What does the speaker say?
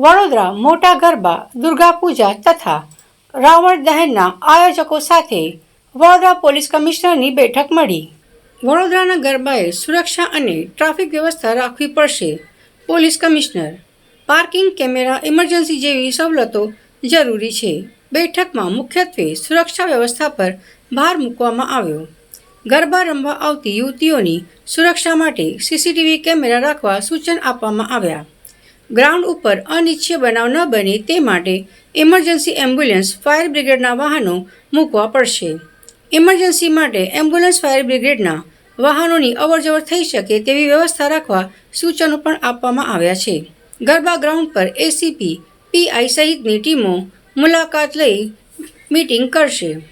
વડોદરા મોટા ગરબા, દુર્ગા પૂજા તથા રાવણ દહનના આયોજકો સાથે વડોદરા પોલીસ કમિશનરની બેઠક મળી. વડોદરાના ગરબાએ સુરક્ષા અને ટ્રાફિક વ્યવસ્થા રાખવી પડશે. Police commissioner. Parking camera, emergency જેવી સવલતો જરૂરી છે. બેઠકમાં મુખ્યત્વે સુરક્ષા વ્યવસ્થા પર ભાર મૂકવામાં આવ્યો. ગરબા રમવા આવતી યુવતીઓની સુરક્ષા માટે સીસીટીવી કેમેરા રાખવા સૂચન આપવામાં આવ્યા. ગ્રાઉન્ડ ઉપર અનિચ્છનીય બનાવ ન બને તે માટે ઇમરજન્સી એમ્બ્યુલન્સ, ફાયર બ્રિગેડના વાહનો મૂકવા પડશે. ઇમરજન્સી માટે એમ્બ્યુલન્સ, ફાયર બ્રિગેડના વાહનોની અવરજવર થઈ શકે તેવી વ્યવસ્થા રાખવા સૂચનો પણ આપવામાં આવ્યા છે. ગરબા ગ્રાઉન્ડ પર એસીપી, પીઆઈ સહિતની ટીમો મુલાકાત લઈ મીટિંગ કરશે.